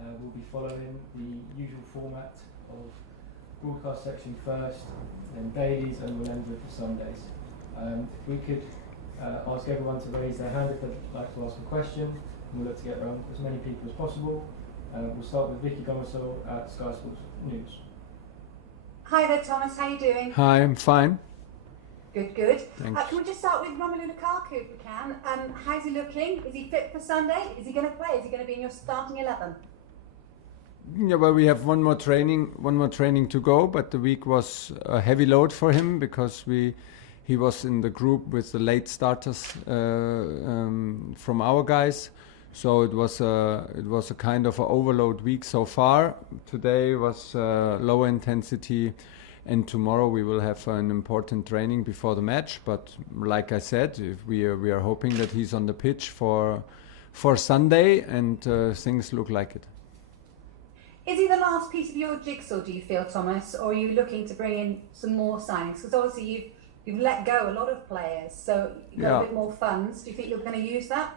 We'll be following the usual format of broadcast section first, then dailies, and we'll end with the Sundays. If we could ask everyone to raise their hand if they'd like to ask a question, and we'll look to get around as many people as possible. We'll start with Vicky Gomersall at Sky Sports News. Hi there, Thomas. How are you doing? Hi, I'm fine. Good, good. Thanks. Can we just start with Romelu Lukaku, if we can? How's he looking? Is he fit for Sunday? Is he going to play? Is he going to be in your starting 11? Yeah, well, we have one more training to go, but the week was a heavy load for him because he was in the group with the late starters from our guys. So it was a kind of an overload week so far. Today was lower intensity, and tomorrow we will have an important training before the match. But like I said, if we are hoping that he's on the pitch for Sunday, and things look like it. Is he the last piece of your jigsaw, do you feel, Thomas, or are you looking to bring in some more signings? Because obviously you've let go a lot of players, so you've got a bit more funds. Do you think you're going to use that?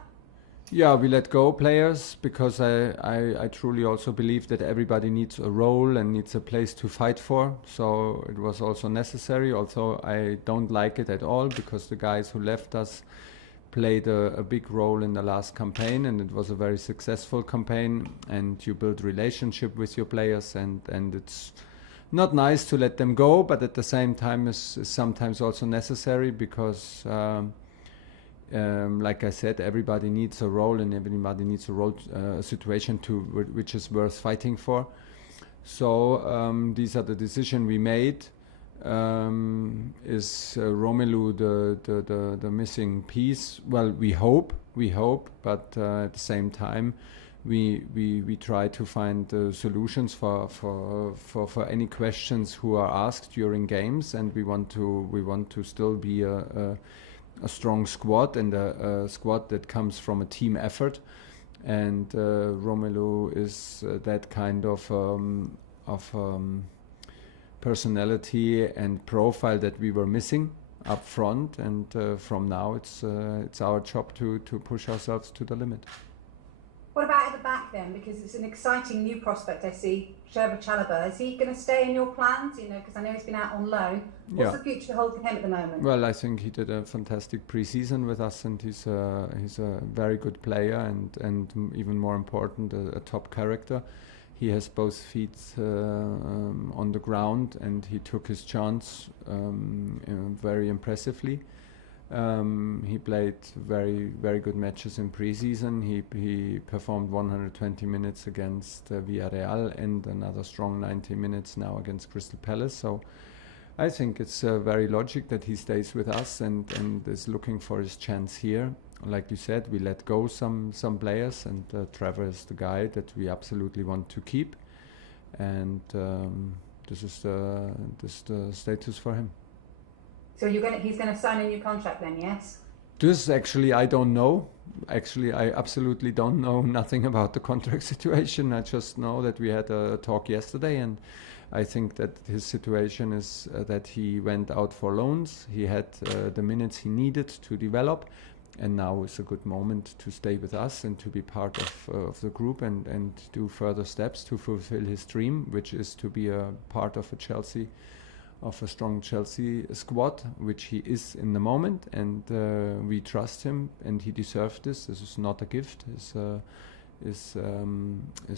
Yeah, we let go players because I truly also believe that everybody needs a role and needs a place to fight for. So it was also necessary. Also, I don't like it at all because the guys who left us played a big role in the last campaign, and it was a very successful campaign, and you build relationship with your players, and it's not nice to let them go, but at the same time is sometimes also necessary because like I said, everybody needs a role, and everybody needs a situation which is worth fighting for. So these are the decisions we made. Is Romelu the missing piece? Well, we hope, but at the same time, we try to find solutions for any questions who are asked during games, and we want to still be a strong squad, and a squad that comes from a team effort, and Romelu is that kind of personality and profile that we were missing up front, and from now it's our job to push ourselves to the limit. What about at the back then? Because it's an exciting new prospect. I see Chalobah. Is he going to stay in your plans? Because I know he's been out on loan. What's the future hold for him at the moment? Well, I think he did a fantastic pre-season with us, and he's a very good player, and even more important, a top character. He has both feet on the ground, and he took his chance very impressively. He played very, very good matches in pre-season. He performed 120 minutes against Villarreal and another strong 90 minutes now against Crystal Palace. So I think it's very logic that he stays with us and is looking for his chance here. Like you said, we let go some players, and Trevor is the guy that we absolutely want to keep, and this is the status for him. So he's going to sign a new contract then, yes? This actually I don't know. Actually, I absolutely don't know nothing about the contract situation. I just know that we had a talk yesterday, and I think that his situation is that he went out for loans. He had the minutes he needed to develop, and now is a good moment to stay with us and to be part of the group and do further steps to fulfill his dream, which is to be a part of a strong Chelsea squad, which he is in the moment, and we trust him, and he deserves this. This is not a gift. Is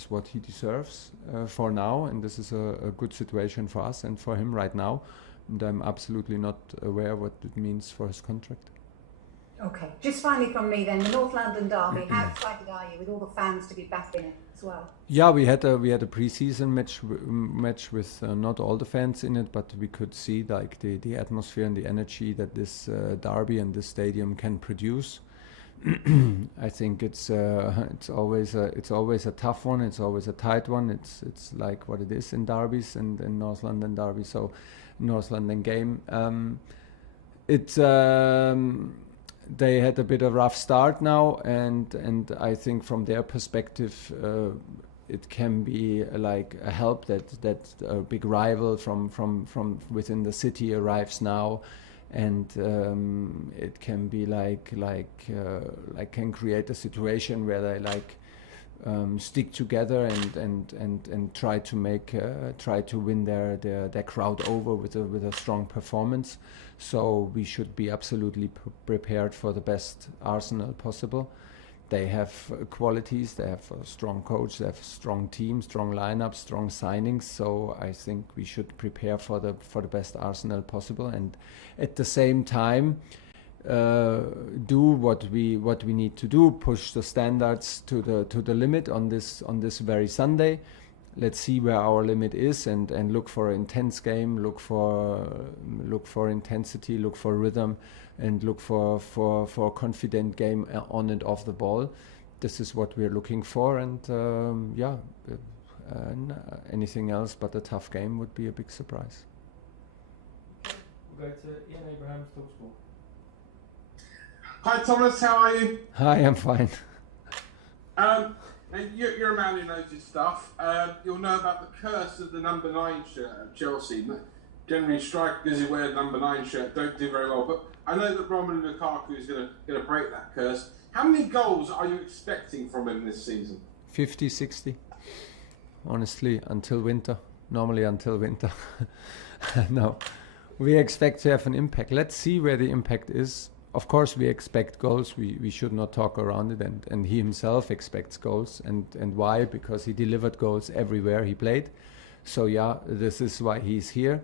what he deserves for now, and this is a good situation for us and for him right now. And I'm absolutely not aware what it means for his contract. Okay, just finally from me then, the North London derby. How excited are you with all the fans to be back in it as well? Yeah, we had a pre-season match with not all the fans in it, but we could see like the atmosphere and the energy that this derby and this stadium can produce. I think it's always a tough one. It's always a tight one. It's like what it is in derbies and in North London derby. So North London game. They had a bit of a rough start now, and I think from their perspective, it can be like a help that a big rival from within the city arrives now, and it can be like can create a situation where they stick together and try to win their crowd over with a strong performance. So we should be absolutely prepared for the best Arsenal possible. They have qualities, they have a strong coach, they have a strong team, strong lineup, strong signings. So I think we should prepare for the best Arsenal possible, and at the same time do what we need to do, push the standards to the limit on this very Sunday. Let's see where our limit is, and look for an intense game, look for intensity, look for rhythm, and look for a confident game on and off the ball. This is what we're looking for, and anything else but a tough game would be a big surprise. We'll go to Ian Abraham's TalkSport. Hi Thomas, how are you? Hi, I'm fine. You're a man who knows his stuff. You'll know about the curse of the number 9 shirt at Chelsea. Generally, strikers who wear the number 9 shirt don't do very well. But I know that Romelu Lukaku is going to break that curse. How many goals are you expecting from him this season? 50, 60. Honestly, until winter. Normally until winter. No, we expect to have an impact. Let's see where the impact is. Of course, we expect goals. We should not talk around it. And he himself expects goals. And why? Because he delivered goals everywhere he played. So yeah, this is why he's here.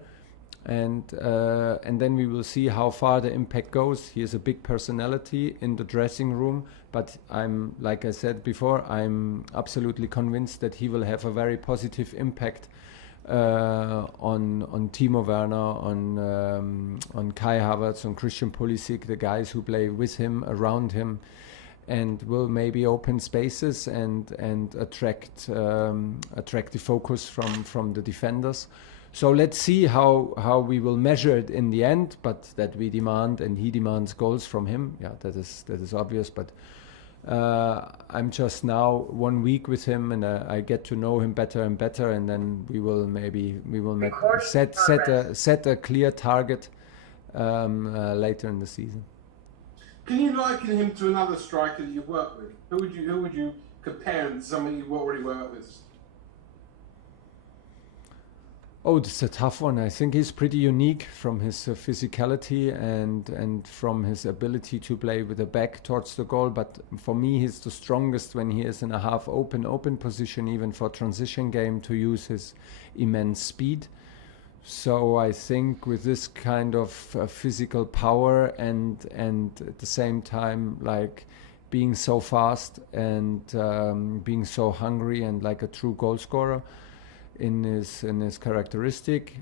And then we will see how far the impact goes. He is a big personality in the dressing room. But like I said before, I'm absolutely convinced that he will have a very positive impact on Timo Werner, on Kai Havertz, on Christian Pulisic, the guys who play with him, around him, and will maybe open spaces and attract the focus from the defenders. So let's see how we will measure it in the end. But that we demand, and he demands goals from him. Yeah, that is obvious. But I'm just now 1 week with him, and I get to know him better and better, and then we will set a clear target later in the season. Can you liken him to another striker that you've worked with? Who would you compare him to? Somebody you've already worked with? Oh, it's a tough one. I think he's pretty unique from his physicality and from his ability to play with the back towards the goal. But for me, he's the strongest when he is in a half open position, even for transition game, to use his immense speed. So I think with this kind of physical power and at the same time, like being so fast and being so hungry and like a true goal scorer, in his characteristic,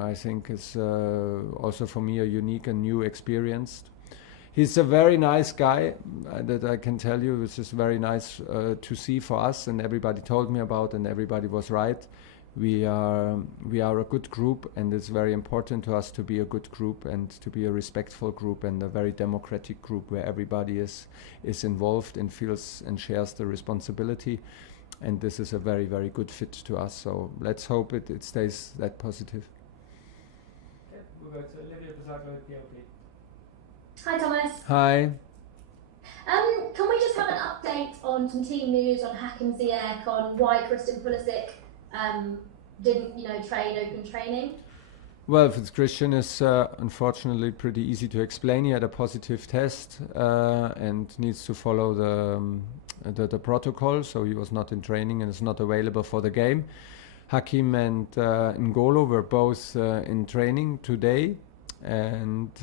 I think is also for me a unique and new experience. He's a very nice guy, that I can tell you. It's just very nice to see for us, and everybody told me about, and everybody was right. We are a good group, and it's very important to us to be a good group and to be a respectful group and a very democratic group where everybody is involved and feels and shares the responsibility. And this is a very, very good fit to us. So let's hope it stays that positive. Okay, we'll go to Olivia Bazzago at PLP. Hi Thomas. Hi. Can we just have an update on some team news on Hakim Ziyech, on why Christian Pulisic didn't train open training? Well, Christian is unfortunately pretty easy to explain. He had a positive test and needs to follow the protocol, so he was not in training and is not available for the game. Hakim and N'Golo were both in training today and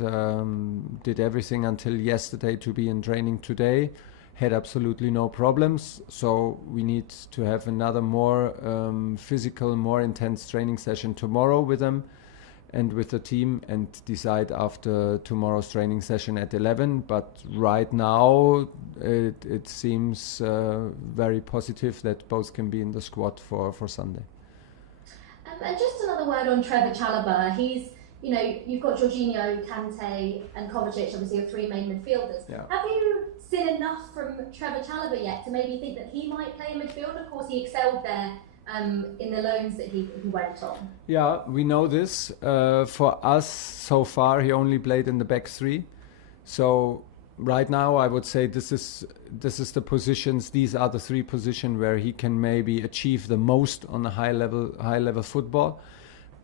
did everything until yesterday to be in training today. Had absolutely no problems, so we need to have another more physical, more intense training session tomorrow with them and with the team, and decide after tomorrow's training session at 11. But right now it seems very positive that both can be in the squad for Sunday. And just another word on Trevor Chalobah. He's, you've got Jorginho, Kante and Kovacic, obviously your three main midfielders. Yeah. Have you seen enough from Trevor Chalobah yet to maybe think that he might play in midfield? Of course, he excelled there in the loans that he went on. Yeah, we know this. For us, so far, he only played in the back three. So right now I would say this is the positions. These are the three positions where he can maybe achieve the most on a high level football.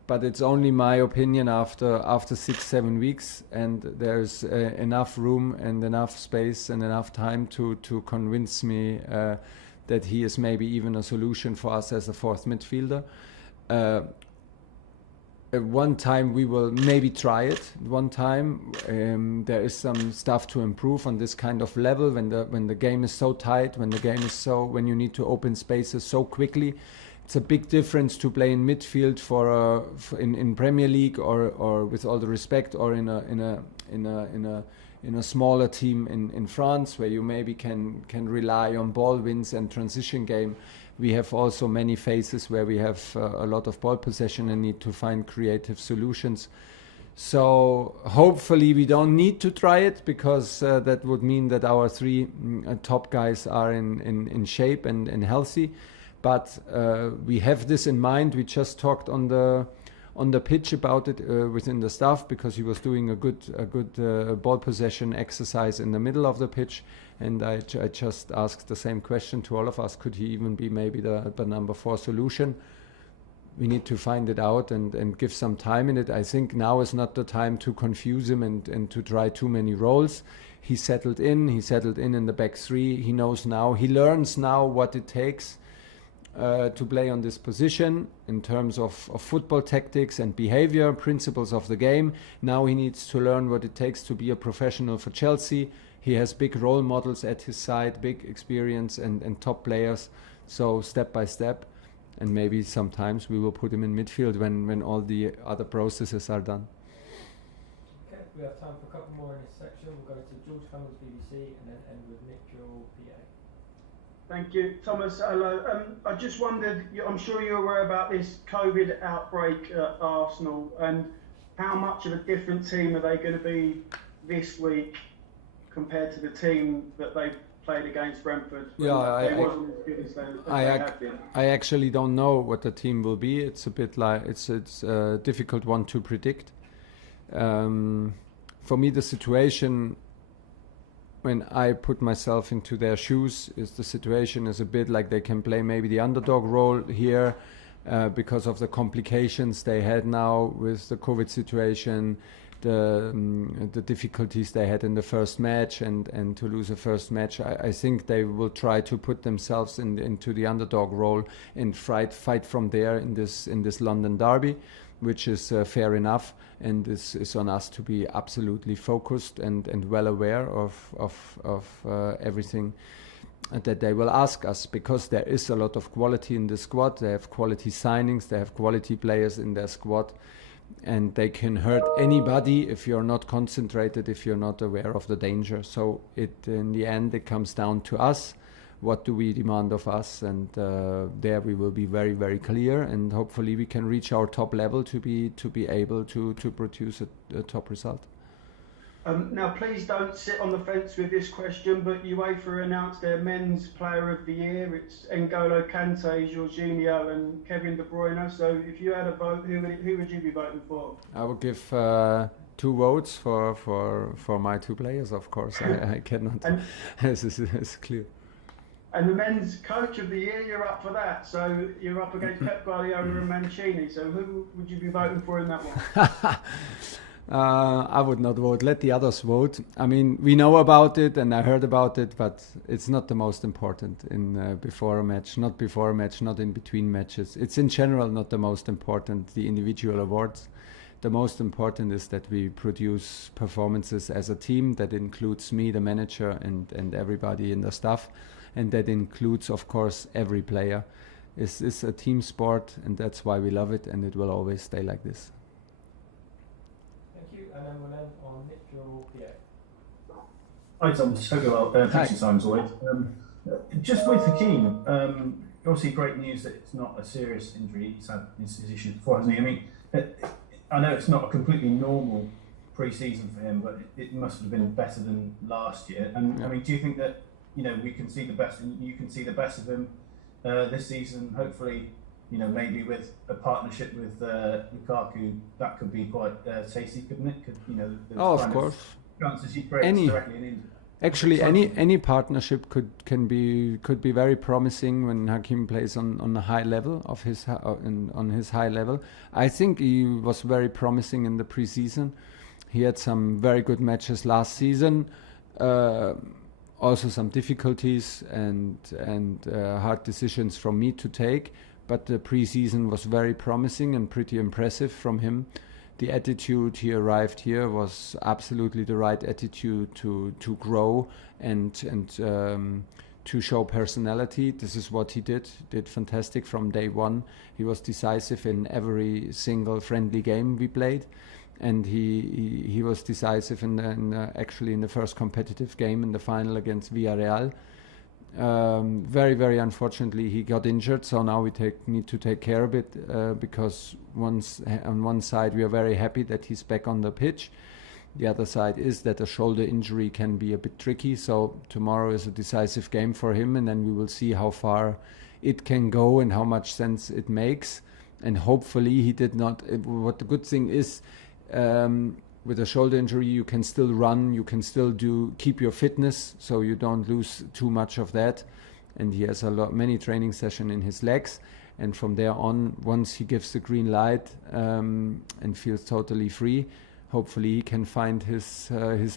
But it's only my opinion after 6-7 weeks, and there's enough room and enough space and enough time to convince me that he is maybe even a solution for us as a fourth midfielder. At one time we will maybe try it. One time there is some stuff to improve on this kind of level when the game is so tight, when you need to open spaces so quickly. It's a big difference to play in midfield in Premier League or with all the respect, or in a smaller team in France, where you maybe can rely on ball wins and transition game. We have also many phases where we have a lot of ball possession and need to find creative solutions. So hopefully we don't need to try it, because that would mean that our three top guys are in shape and healthy. But we have this in mind. We just talked on the pitch about it within the staff, because he was doing a good ball possession exercise in the middle of the pitch, and I just asked the same question to all of us: could he even be maybe the number 4 solution? We need to find it out and give some time in it. I think now is not the time to confuse him and to try too many roles. He settled in in the back three. He knows now, he learns now what it takes to play on this position in terms of football tactics and behavior, principles of the game. Now he needs to learn what it takes to be a professional for Chelsea. He has big role models at his side, big experience and top players. So step by step, and maybe sometimes we will put him in midfield when all the other processes are done. Okay, we have time for a couple more in this section. We'll go to George Cummings, BBC, and then end with Nick Jewell, PA. Thank you. Thomas, hello. I just wondered, I'm sure you're aware about this COVID outbreak at Arsenal, and how much of a different team are they going to be this week compared to the team that they played against Brentford? Yeah, wasn't as good as they have been. I actually don't know what the team will be. It's a bit like it's a difficult one to predict. For me, the situation, when I put myself into their shoes, the situation is a bit like they can play maybe the underdog role here because of the complications they had now with the COVID situation, the difficulties they had in the first match, and to lose a first match. I think they will try to put themselves into the underdog role and fight from there in this London derby, which is fair enough, and this is on us to be absolutely focused and well aware of everything that they will ask us, because there is a lot of quality in the squad. They have quality signings, they have quality players in their squad, and they can hurt anybody if you're not concentrated, if you're not aware of the danger. So in the end it comes down to us. What do we demand of us? And there we will be very, very clear, and hopefully we can reach our top level to be able to produce a top result. Now, please don't sit on the fence with this question, but UEFA announced their men's player of the year. It's N'Golo Kante, Jorginho and Kevin De Bruyne. So if you had a vote, who would you be voting for? I would give 2 votes for my 2 players, of course. I cannot. It's clear. And the men's coach of the year, you're up for that. So you're up against Pep Guardiola and Mancini. So who would you be voting for in that one? I would not vote. Let the others vote. I mean, we know about it and I heard about it, but it's not the most important in before a match, not in between matches. It's in general not the most important, the individual awards. The most important is that we produce performances as a team. That includes me, the manager, and everybody in the staff. And that includes, of course, every player. It's a team sport, and that's why we love it, and it will always stay like this. Thank you, and then we'll end on Nick Jewell, PA. Hi Thomas, hope you're well. Thanks for your time as always. Just with Hakim, obviously great news that it's not a serious injury. He's had his issues before, hasn't he? I mean, I know it's not a completely normal pre-season for him, but it must have been better than last year. And yeah. I mean, do you think that we can see the best, and you can see the best of him this season? Hopefully, maybe with a partnership with Lukaku, that could be quite tasty, couldn't it? Of course. Chances you create directly in India. Actually, any partnership could be very promising when Hakim plays on a high level of his on his high level. I think he was very promising in the preseason. He had some very good matches last season. Also some difficulties and hard decisions from me to take. But the preseason was very promising and pretty impressive from him. The attitude he arrived here was absolutely the right attitude to grow and to show personality. This is what he did fantastic from day one. He was decisive in every single friendly game we played, and he was decisive actually in the first competitive game in the final against Villarreal. Very, very unfortunately he got injured, so now we need to take care of it because on one side we are very happy that he's back on the pitch. The other side is that a shoulder injury can be a bit tricky, so tomorrow is a decisive game for him, and then we will see how far it can go and how much sense it makes. And hopefully he did not. What the good thing is, with a shoulder injury, you can still run, you can still keep your fitness, so you don't lose too much of that. And he has many training sessions in his legs. And from there on, once he gives the green light and feels totally free, hopefully he can find his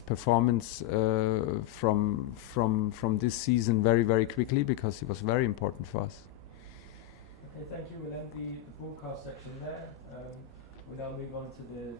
performance from this season very, very quickly, because he was very important for us. Okay, thank you. We'll end the broadcast section there. We'll now move on to the